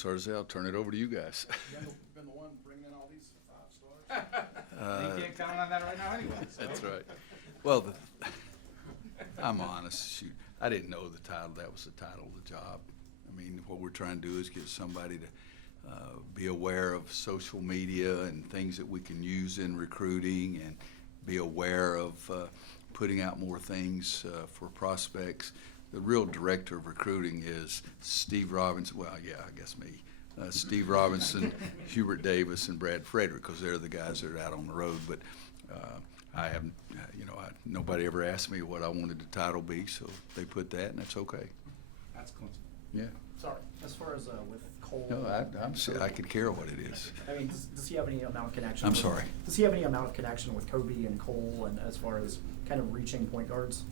Sarzel, I'll turn it over to you guys. You've been the one bringing in all these 5 stars. You can't count on that right now anyway. So. That's right. Well, I'm honest. Shoot, I didn't know the title. That was the title of the job. I mean, what we're trying to do is get somebody to be aware of social media and things that we can use in recruiting, and be aware of putting out more things for prospects. The real director of recruiting is Steve Robinson. Well, yeah, I guess me. Steve Robinson, Hubert Davis, and Brad Frederick, because they're the guys that are out on the road. But I haven't, nobody ever asked me what I wanted the title be, so they put that, and that's okay. That's cool. Yeah. Sorry, as far as with Cole. No, I could care what it is. I mean, does he have any amount of connection? I'm sorry. Does he have any amount of connection with Kobe and Cole, and as far as kind of reaching point guards?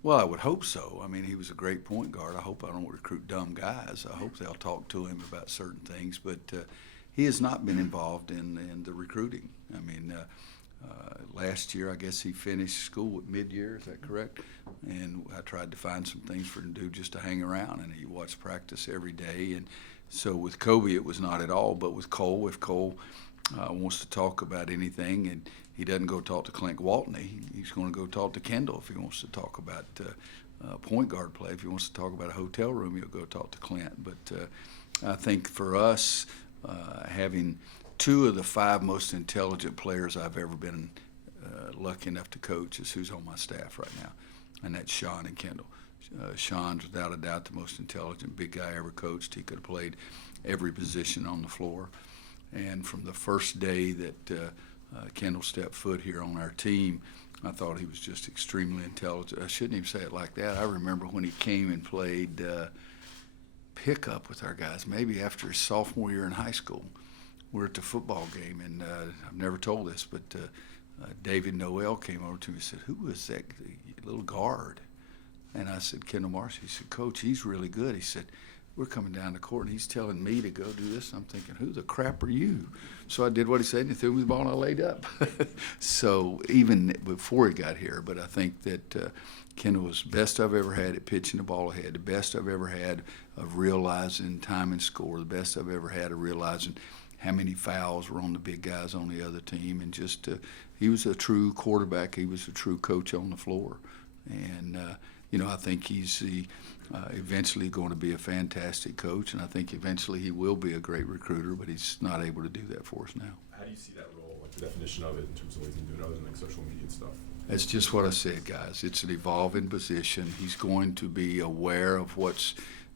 Well, I would hope so. I mean, he was a great point guard. I hope I don't recruit dumb guys. I hope they'll talk to him about certain things. But he has not been involved in the recruiting. I mean, last year, I guess he finished school at mid-year. Is that correct? And I tried to find some things for him to do just to hang around, and he watched practice every day. And so with Kobe, it was not at all. But with Cole, if Cole wants to talk about anything, and he doesn't go talk to Clint Waltney, he's going to go talk to Kendall. If he wants to talk about point guard play, if he wants to talk about a hotel room, he'll go talk to Clint. But I think for us, having 2 of the 5 most intelligent players I've ever been lucky enough to coach is who's on my staff right now, and that's Sean and Kendall. Sean's without a doubt the most intelligent big guy I ever coached. He could have played every position on the floor. And from the first day that Kendall stepped foot here on our team, I thought he was just extremely intelligent. I shouldn't even say it like that. I remember when he came and played pickup with our guys, maybe after his sophomore year in high school. We're at the football game, and I've never told this, but David Noel came over to me and said, "Who is that little guard?" And I said, "Kendall Marshall." He said, "Coach, he's really good." He said, "We're coming down the court, and he's telling me to go do this." I'm thinking, who the crap are you? So I did what he said, and he threw me the ball, and I laid up. So even before he got here, but I think that Kendall was the best I've ever had at pitching the ball ahead, the best I've ever had of realizing time and score, the best I've ever had of realizing how many fouls were on the big guys on the other team, and just he was a true quarterback. He was a true coach on the floor, and I think he's eventually going to be a fantastic coach, and I think eventually he will be a great recruiter, but he's not able to do that for us now. How do you see that role, like the definition of it in terms of what he's been doing other than like social media and stuff? That's just what I said, guys. It's an evolving position. He's going to be aware of what's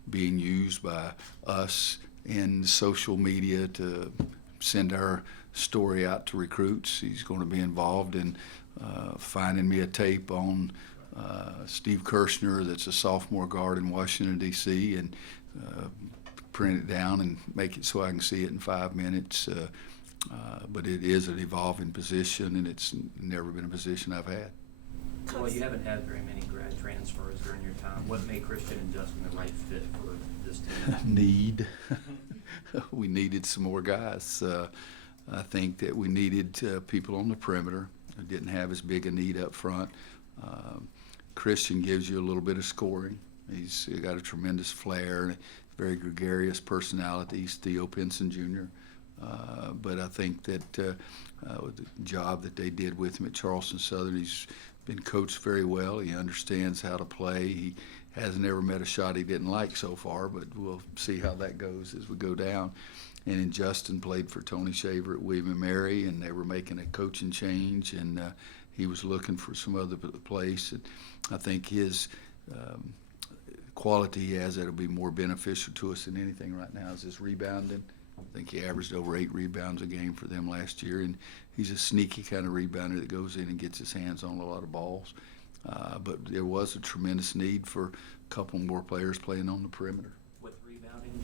being used by us in social media to send our story out to recruits. He's going to be involved in finding me a tape on Steve Kirshner, that's a sophomore guard in Washington, D.C., and print it down and make it so I can see it in 5 minutes. But it is an evolving position, and it's never been a position I've had. Well, you haven't had very many grad transfers during your time. What made Christian and Justin the right fit for this team? Need. We needed some more guys. I think that we needed people on the perimeter. We didn't have as big a need up front. Christian gives you a little bit of scoring. He's got a tremendous flair and a very gregarious personality. He's Theo Pinson Jr. But I think that the job that they did with him at Charleston Southern, he's been coached very well. He understands how to play. He hasn't ever met a shot he didn't like so far, but we'll see how that goes as we go down. And then Justin played for Tony Shaver at William & Mary, and they were making a coaching change, and he was looking for some other place. And I think his quality he has that'll be more beneficial to us than anything right now is his rebounding. I think he averaged over 8 rebounds a game for them last year, and he's a sneaky kind of rebounder that goes in and gets his hands on a lot of balls. But there was a tremendous need for a couple more players playing on the perimeter. With rebounding,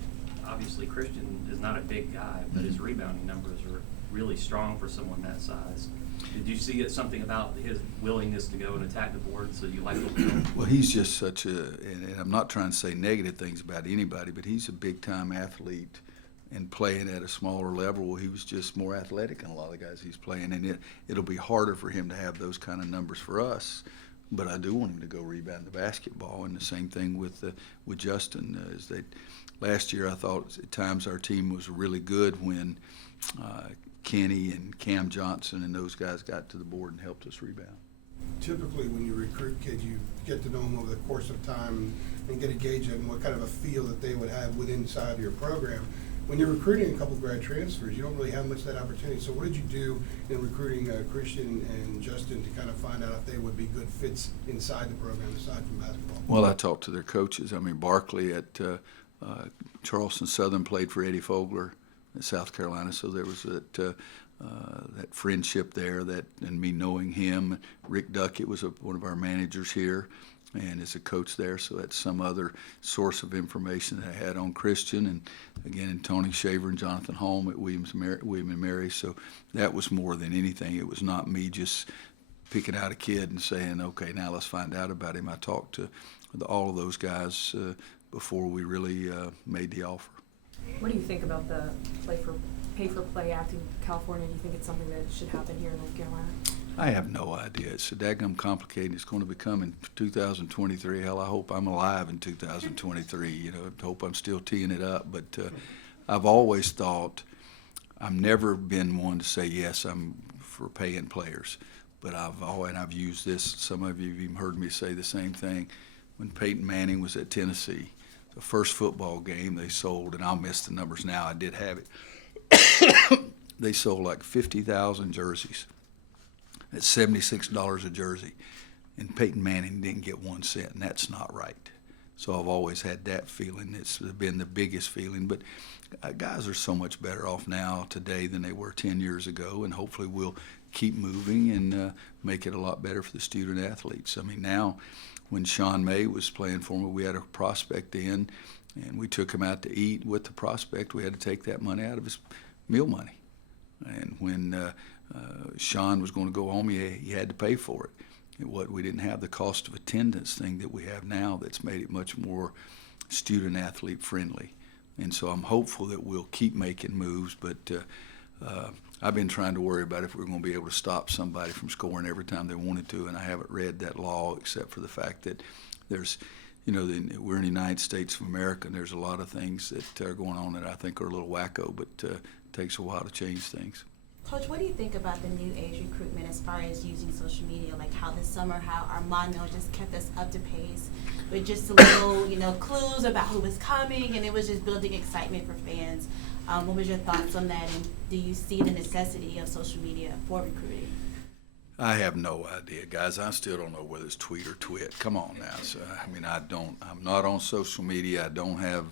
obviously Christian is not a big guy, but his rebounding numbers are really strong for someone that size. Did you see something about his willingness to go and attack the board, so you like him? Well, he's just such and I'm not trying to say negative things about anybody, but he's a big-time athlete, and playing at a smaller level, he was just more athletic than a lot of the guys he's playing, and it'll be harder for him to have those kind of numbers for us but I do want him to go rebound the basketball. And the same thing with Justin. Is that last year I thought at times our team was really good when Kenny and Cam Johnson and those guys got to the board and helped us rebound. Typically, when you recruit kids, you get to know them over the course of time and get a gauge on what kind of a feel that they would have within inside of your program. When you're recruiting a couple grad transfers, you don't really have much of that opportunity. So what did you do in recruiting Christian and Justin to kind of find out if they would be good fits inside the program, aside from basketball? Well, I talked to their coaches. I mean, Barkley at Charleston Southern played for Eddie Fogler in South Carolina, so there was that friendship there, and me knowing him. Rick Duckett was one of our managers here and is a coach there, so that's some other source of information that I had on Christian. And again, and Tony Shaver and Jonathan Holm at William and Mary. So that was more than anything. It was not me just picking out a kid and saying, okay, now let's find out about him. I talked to all of those guys before we really made the offer. What do you think about the pay-for-play act in California? Do you think it's something that should happen here in North Carolina? I have no idea. It's so daggum complicated. It's going to become in 2023. Hell, I hope I'm alive in 2023. You know, I hope I'm still teeing it up. But I've always thought, I've never been one to say, yes, I'm for paying players. But I've used this. Some of you have even heard me say the same thing. When Peyton Manning was at Tennessee, the first football game they sold, and I'll miss the numbers now, I did have it. They sold like 50,000 jerseys at $76 a jersey, and Peyton Manning didn't get 1 cent, and that's not right. So I've always had that feeling. It's been the biggest feeling. But guys are so much better off now today than they were 10 years ago, and hopefully we'll keep moving and make it a lot better for the student athletes. I mean, now when Sean May was playing for me, we had a prospect in, and we took him out to eat with the prospect. We had to take that money out of his meal money. And when Sean was going to go home, he had to pay for it. We didn't have the cost of attendance thing that we have now that's made it much more student-athlete friendly. And so I'm hopeful that we'll keep making moves, but I've been trying to worry about if we're going to be able to stop somebody from scoring every time they wanted to, and I haven't read that law except for the fact that there's, you know, we're in the United States of America, and there's a lot of things that are going on that I think are a little wacko, but it takes a while to change things. Coach, what do you think about the new age recruitment as far as using social media? Like how this summer, how Armando just kept us up to pace with just a little, clues about who was coming, and it was just building excitement for fans. What was your thoughts on that, and do you see the necessity of social media for recruiting? I have no idea, guys. I still don't know whether it's tweet or twit. Come on now. So, I mean, I'm not on social media. I don't have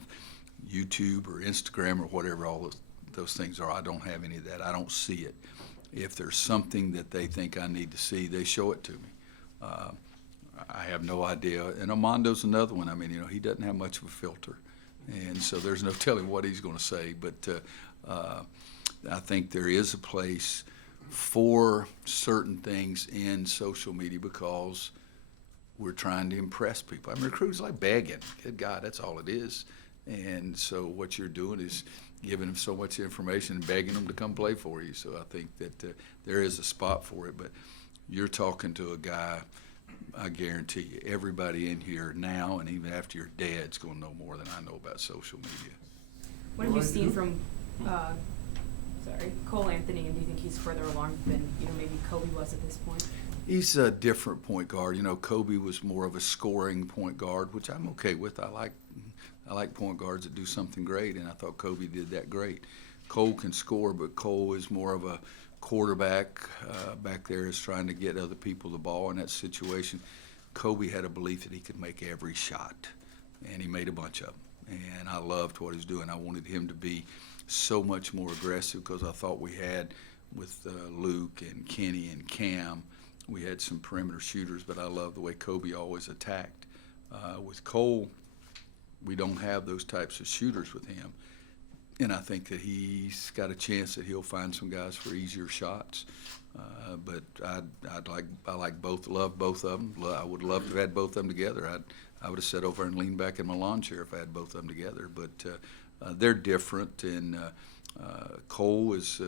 YouTube or Instagram or whatever all those things are. I don't have any of that. I don't see it. If there's something that they think I need to see, they show it to me. I have no idea. And Armando's another one. I mean, he doesn't have much of a filter. And so there's no telling what he's going to say. But I think there is a place for certain things in social media because we're trying to impress people. I mean, recruiters like begging. Good God, that's all it is. And so what you're doing is giving them so much information and begging them to come play for you. So I think that there is a spot for it. But you're talking to a guy, I guarantee you, everybody in here now and even after you're dead is going to know more than I know about social media. What have you seen from Cole Anthony, and do you think he's further along than maybe Kobe was at this point? He's a different point guard. Kobe was more of a scoring point guard, which I'm okay with. I like point guards that do something great, and I thought Kobe did that great. Cole can score, but Cole is more of a quarterback back there is trying to get other people the ball in that situation. Kobe had a belief that he could make every shot, and he made a bunch of them. And I loved what he was doing. I wanted him to be so much more aggressive because I thought we had with Luke and Kenny and Cam, we had some perimeter shooters, but I love the way Kobe always attacked. With Cole, we don't have those types of shooters with him. And I think that he's got a chance that he'll find some guys for easier shots. But I like both, love both of them. I would love to have had both of them together. I would have sat over and leaned back in my lawn chair if I had both of them together. But they're different, and Cole is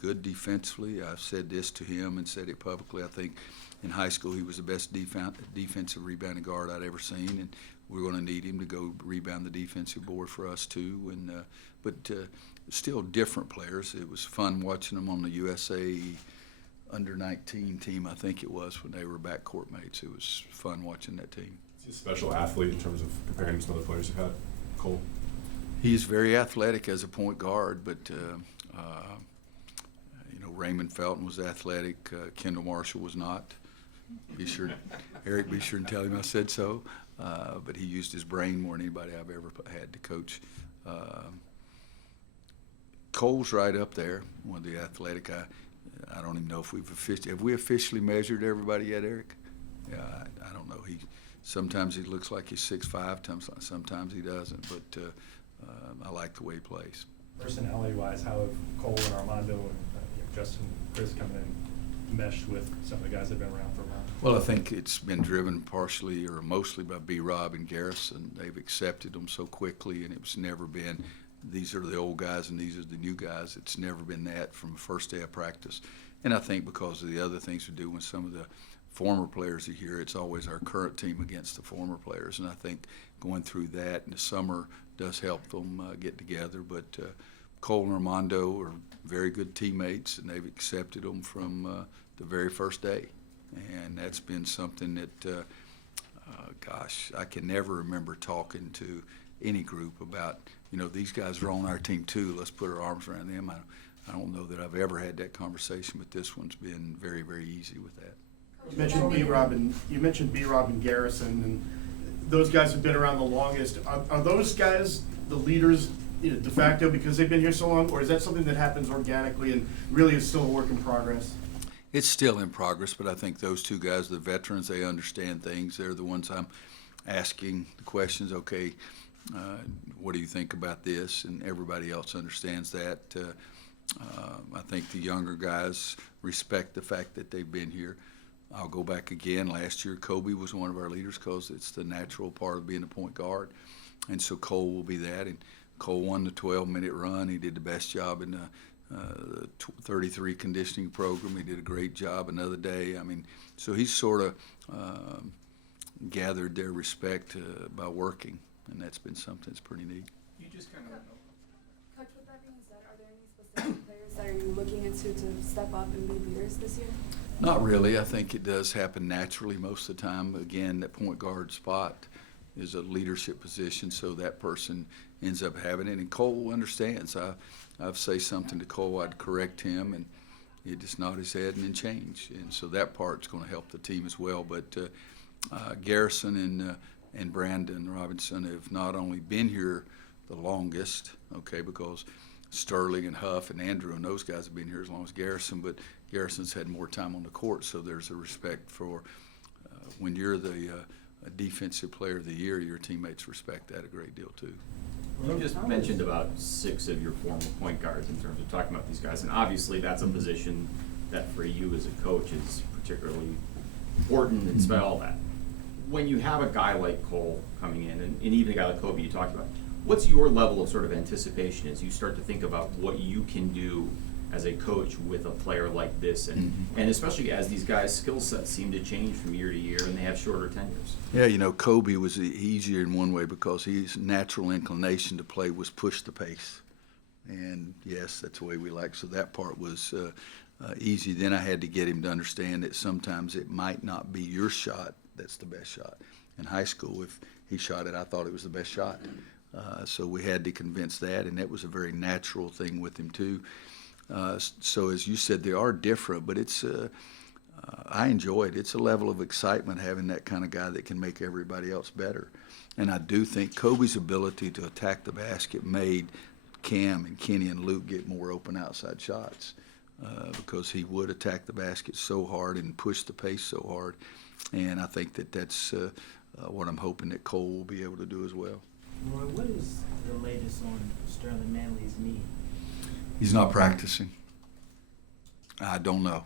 good defensively. I've said this to him and said it publicly. I think in high school he was the best defensive rebounding guard I'd ever seen, and we're going to need him to go rebound the defensive board for us too. And but still different players. It was fun watching them on the USA under-19 team, I think it was, when they were backcourt mates. It was fun watching that team. Is he a special athlete in terms of comparing him to some other players you've had, Cole? He's very athletic as a point guard, but Raymond Felton was athletic. Kendall Marshall was not. Eric, be sure and tell him I said so. But he used his brain more than anybody I've ever had to coach. Cole's right up there, one of the athletic. I don't even know if have we officially measured everybody yet, Eric? Yeah, I don't know. Sometimes he looks like he's 6'5", sometimes he doesn't. But I like the way he plays. Personality-wise, how have Cole and Armando and Justin and Chris coming in meshed with some of the guys that have been around for a while? Well, I think it's been driven partially or mostly by B-Rob and Garrison. They've accepted them so quickly, and it's never been, these are the old guys and these are the new guys. It's never been that from the first day of practice. And I think because of the other things we do with some of the former players are here, it's always our current team against the former players. And I think going through that in the summer does help them get together. But Cole and Armando are very good teammates, and they've accepted them from the very first day. And that's been something that, I can never remember talking to any group about, these guys are on our team too, let's put our arms around them. I don't know that I've ever had that conversation, but this one's been very, very easy with that. You mentioned B-Rob and Garrison, and those guys have been around the longest. Are those guys the leaders de facto because they've been here so long, or is that something that happens organically and really is still a work in progress? It's still in progress, but I think those two guys, the veterans, they understand things. They're the ones I'm asking the questions, okay, what do you think about this? And everybody else understands that. I think the younger guys respect the fact that they've been here. I'll go back again. Last year, Kobe was one of our leaders because it's the natural part of being a point guard. And so Cole will be that. And Cole won the 12-minute run. He did the best job in the 33 conditioning program. He did a great job another day. So he's sort of gathered their respect by working, and that's been something that's pretty neat. You just kind of Coach, with that being said, are there any specific players that are you looking into to step up and be leaders this year? Not really. I think it does happen naturally most of the time. Again, that point guard spot is a leadership position, so that person ends up having it. And Cole understands. I'd say something to Cole, I'd correct him, and he'd just nod his head and then change. And so that part's going to help the team as well. But Garrison and Brandon Robinson have not only been here the longest, okay, because Sterling and Huff and Andrew and those guys have been here as long as Garrison, but Garrison's had more time on the court, so there's a respect for when you're the defensive player of the year, your teammates respect that a great deal too. You just mentioned about 6 of your former point guards in terms of talking about these guys, and obviously that's a position that for you as a coach is particularly important and spent all that. When you have a guy like Cole coming in, and even a guy like Kobe you talked about, what's your level of sort of anticipation as you start to think about what you can do as a coach with a player like this, and especially as these guys' skill sets seem to change from year to year and they have shorter tenures? Yeah, Kobe was easier in one way because his natural inclination to play was push the pace. And yes, that's the way we like. So that part was easy. Then I had to get him to understand that sometimes it might not be your shot that's the best shot. In high school, if he shot it, I thought it was the best shot. So we had to convince that, and that was a very natural thing with him too. So as you said, they are different, but it's I enjoy it. It's a level of excitement having that kind of guy that can make everybody else better. And I do think Kobe's ability to attack the basket made Cam and Kenny and Luke get more open outside shots because he would attack the basket so hard and push the pace so hard. And I think that's what I'm hoping that Cole will be able to do as well. Roy, what is the latest on Sterling Manley's knee? He's not practicing. I don't know.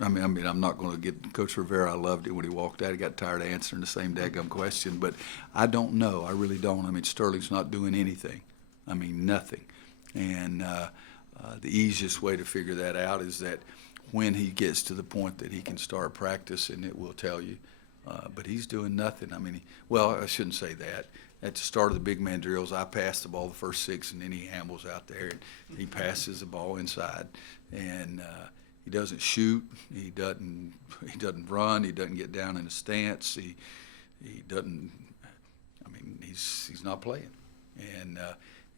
I mean, I'm not going to get Coach Rivera. I loved it when he walked out. He got tired of answering the same daggum question, but I don't know. I really don't. I mean, Sterling's not doing anything. I mean, nothing. And the easiest way to figure that out is that when he gets to the point that he can start practicing, it will tell you. But he's doing nothing. I mean, well, I shouldn't say that. At the start of the big man drills, I pass the ball the first 6, and then he ambles out there and he passes the ball inside. And he doesn't shoot. He doesn't run. He doesn't get down in a stance. He doesn't. I mean, he's not playing. And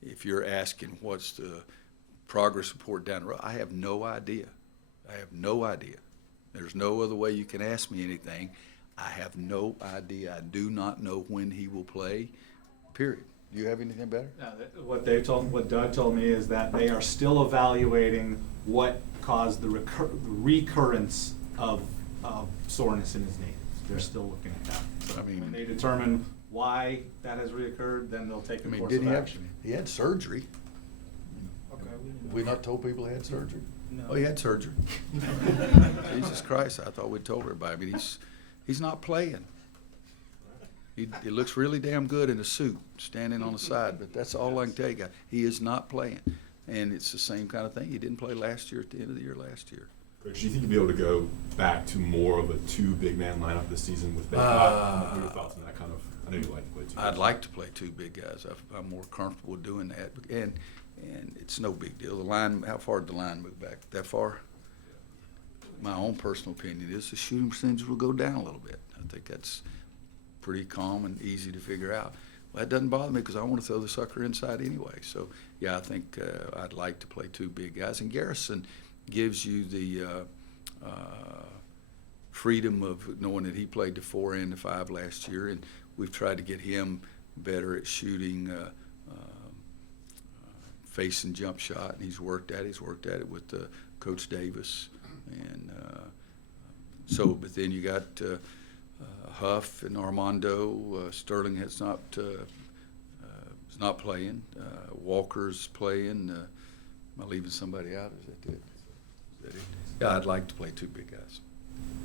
if you're asking what's the progress report down the road, I have no idea. I have no idea. There's no other way you can ask me anything. I have no idea. I do not know when he will play, period. Do you have anything better? What Doug told me is that they are still evaluating what caused the recurrence of soreness in his knee. They're still looking at that. So I mean, when they determine why that has reoccurred, then they'll take a course did of he have, action. he had surgery. Okay, Have we not told people he had surgery? No. Oh, he had surgery. Jesus Christ, I thought we'd told everybody. I mean, he's not playing. He looks really damn good in a suit, standing on the side, but that's all I can tell you, guys. He is not playing. And it's the same kind of thing. He didn't play last year at the end of the year last year. Coach, do you think you'll be able to go back to more of a 2 big man lineup this season with Big What are your thoughts on that kind of? I know you like to play 2. I'd like to play 2 big guys. I'm more comfortable doing that. And it's no big deal. The line, how far did the line move back? That far? My own personal opinion is the shooting percentage will go down a little bit. I think that's pretty calm and easy to figure out. Well, that doesn't bother me because I want to throw the sucker inside anyway. So, yeah, I think I'd like to play 2 big guys. And Garrison gives you the freedom of knowing that he played the 4 and the 5 last year, and we've tried to get him better at shooting face and jump shot, and he's worked at it. He's worked at it with Coach Davis. And but then you got Huff and Armando. Sterling is not playing. Walker's playing. Am I leaving somebody out? Is that it? Yeah, I'd like to play 2 big guys.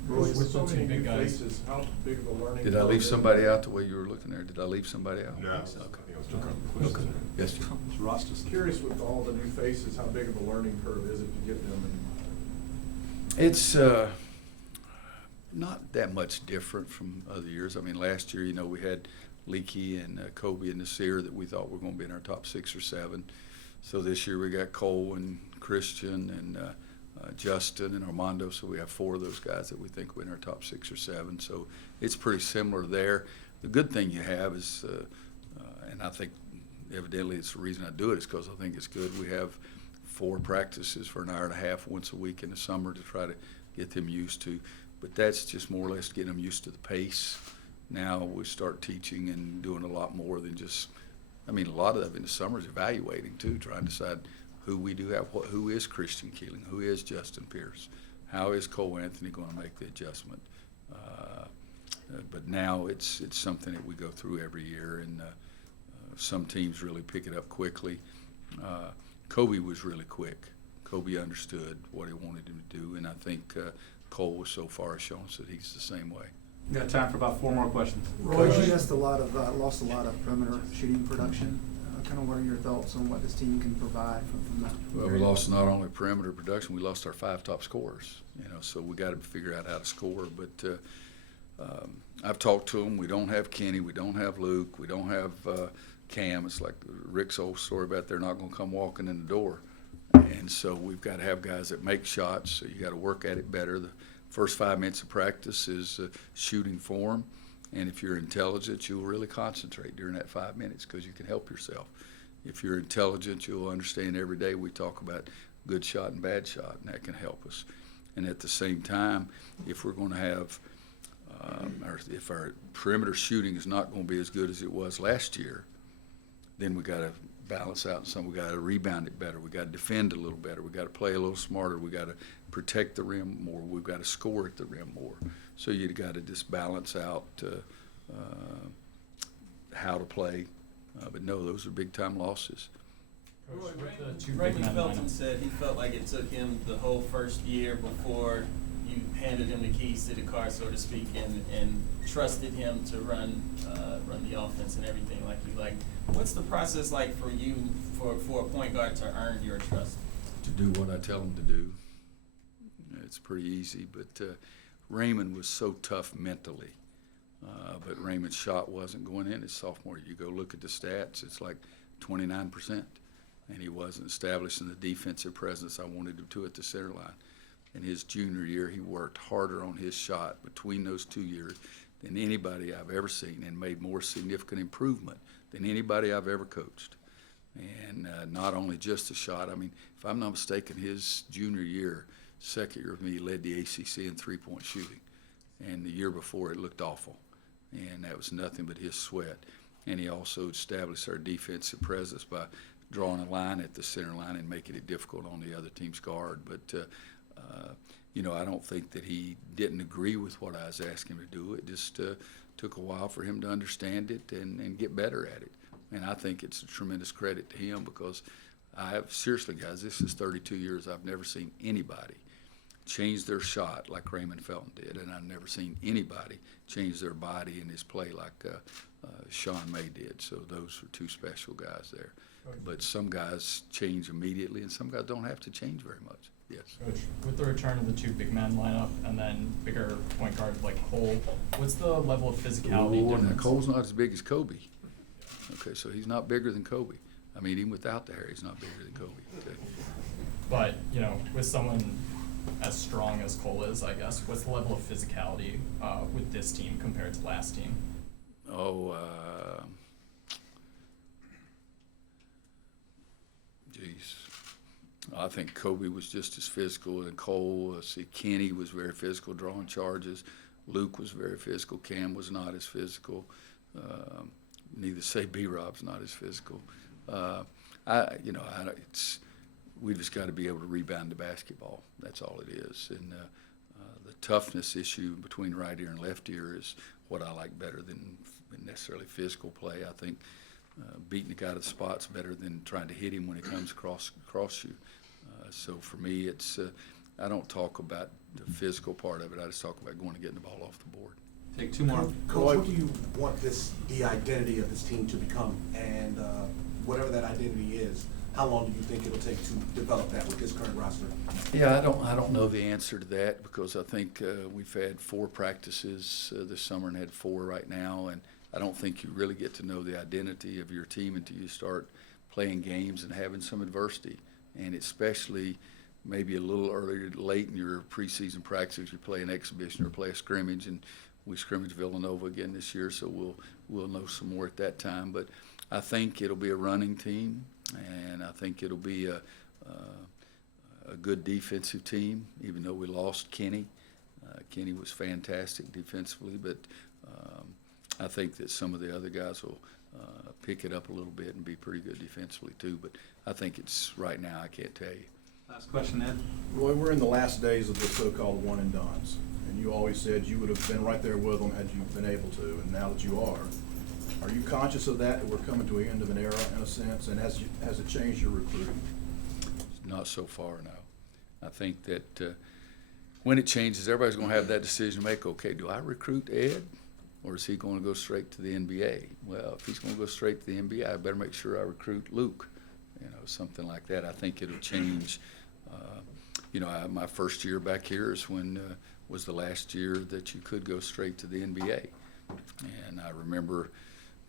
With so many big faces, how big of a learning? Did I leave somebody out the way you were looking there? Did I leave somebody out? No, Okay. I think I was joking on the question. Yes, sir. Ross, just curious with all the new faces, how big of a learning curve is it to get them? It's not that much different from other years. I mean, last year, we had Leakey and Kobe and Nasir that we thought were going to be in our top 6 or 7. So this year we got Cole and Christian and Justin and Armando. So we have 4 of those guys that we think will be in our top 6 or 7. So it's pretty similar there. The good thing you have is, and I think evidently it's the reason I do it, is because I think it's good. We have 4 practices for an hour and a half once a week in the summer to try to get them used to. But that's just more or less getting them used to the pace. Now we start teaching and doing a lot more than just, a lot of that in the summer is evaluating too, trying to decide who we do have, who is Christian Keeling, who is Justin Pierce, how is Cole Anthony going to make the adjustment. But now it's something that we go through every year, and some teams really pick it up quickly. Kobe was really quick. Kobe understood what he wanted him to do, and I think Cole was so far shown us that he's the same way. We got time for about 4 more questions. Roy, you lost a lot of perimeter shooting production. Kind of what are your thoughts on what this team can provide from that? Well, we lost not only perimeter production, we lost our 5 top scorers. So we got to figure out how to score. But I've talked to them. We don't have Kenny. We don't have Luke. We don't have Cam. It's like Rick's old story about they're not going to come walking in the door. And so we've got to have guys that make shots. So you got to work at it better. The first 5 minutes of practice is shooting form. And if you're intelligent, you'll really concentrate during that 5 minutes because you can help yourself. If you're intelligent, you'll understand every day we talk about good shot and bad shot, and that can help us. And at the same time, if we're going to have, or if our perimeter shooting is not going to be as good as it was last year, then we got to balance out some. We got to rebound it better. We got to defend a little better. We got to play a little smarter. We got to protect the rim more. We've got to score at the rim more. So you got to just balance out how to play. But no, those are big time losses. Randy Felton said he felt like it took him the whole first year before you handed him the keys to the car, so to speak, and trusted him to run the offense and everything like you like. What's the process like for you, for a point guard to earn your trust? To do what I tell him to do. It's pretty easy, but Raymond was so tough mentally. But Raymond's shot wasn't going in his sophomore year. You go look at the stats, it's like 29%. And he wasn't establishing the defensive presence I wanted him to at the center line. In his junior year, he worked harder on his shot between those 2 years than anybody I've ever seen, and made more significant improvement than anybody I've ever coached. And not only just the shot, I mean, if I'm not mistaken, his junior year, second year with me, he led the ACC in three-point shooting. And the year before, it looked awful. And that was nothing but his sweat. And he also established our defensive presence by drawing a line at the center line and making it difficult on the other team's guard. But, you know, I don't think that he didn't agree with what I was asking him to do. It just took a while for him to understand it and get better at it. And I think it's a tremendous credit to him, because I have, seriously, guys, this is 32 years. I've never seen anybody change their shot like Raymond Felton did, and I've never seen anybody change their body in his play like Sean May did. So those are two special guys there. But some guys change immediately, and some guys don't have to change very much. Yes. Coach, with the return of the two big men lineup and then bigger point guard like Cole, what's the level of physicality Now, difference? Cole's not as big as Kobe. Okay, so he's not bigger than Kobe. I mean, even without the hair, he's not bigger than Kobe. Okay. But, you know, with someone as strong as Cole is, I guess, what's the level of physicality with this team compared to last team? Geez. I think Kobe was just as physical as Cole. Kenny was very physical, drawing charges. Luke was very physical. Cam was not as physical. Neither say B-Rob's not as physical. We just got to be able to rebound the basketball. That's all it is. And the toughness issue between right ear and left ear is what I like better than necessarily physical play. I think beating the guy to the spot's better than trying to hit him when he comes across you. So for me, it's I don't talk about the physical part of it. I just talk about going and getting the ball off the board. Take two more. Coach, what do you want the identity of this team to become? And whatever that identity is, how long do you think it'll take to develop that with this current roster? Yeah, I don't know the answer to that, because I think we've had 4 practices this summer and had 4 right now, and I don't think you really get to know the identity of your team until you start playing games and having some adversity, and especially maybe a little earlier, late in your preseason practices, you play an exhibition or play a scrimmage, and we scrimmage Villanova again this year, so we'll know some more at that time. But I think it'll be a running team, and I think it'll be a good defensive team, even though we lost Kenny. Kenny was fantastic defensively, but I think that some of the other guys will pick it up a little bit and be pretty good defensively too. But I think it's right now, I can't tell you. Last question, Ed. Roy, we're in the last days of the so-called one and dones, and you always said you would have been right there with them had you been able to, and now that you are you conscious of that we're coming to the end of an era in a sense, and has it changed your recruiting? Not so far, no. I think that when it changes, everybody's going to have that decision to make. Okay, do I recruit Ed, or is he going to go straight to the NBA? Well, if he's going to go straight to the NBA, I better make sure I recruit Luke. Something like that. I think it'll change. My first year back here is when was the last year that you could go straight to the NBA. And I remember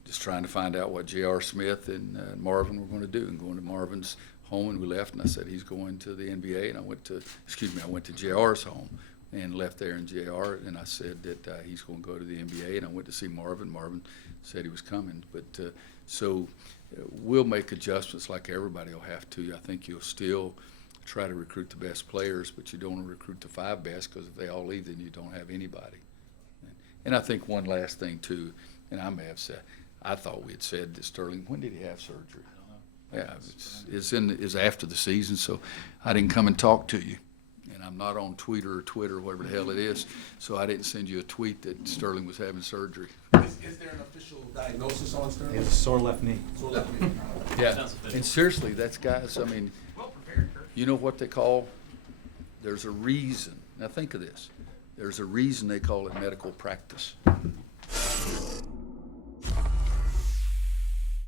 just trying to find out what J.R. Smith and Marvin were going to do, and going to Marvin's home, and we left, and I said, he's going to the NBA, and I went to J.R.'s home and left there in J.R., and I said that he's going to go to the NBA, and I went to see Marvin. Marvin said he was coming. But so we'll make adjustments like everybody will have to. I think you'll still try to recruit the best players, but you don't want to recruit the 5 best, because if they all leave, then you don't have anybody. And I think one last thing, too, and I may have said, I thought we had said that Sterling, when did he have surgery? Yeah, it's after the season, so I didn't come and talk to you. And I'm not on Twitter or whatever the hell it is, so I didn't send you a tweet that Sterling was having surgery. Is there an official diagnosis on Sterling? It's a sore left knee. Sore left knee. Yeah, and seriously, that's guys, I mean, you know what they call, there's a reason Now think of this. There's a reason they call it medical practice.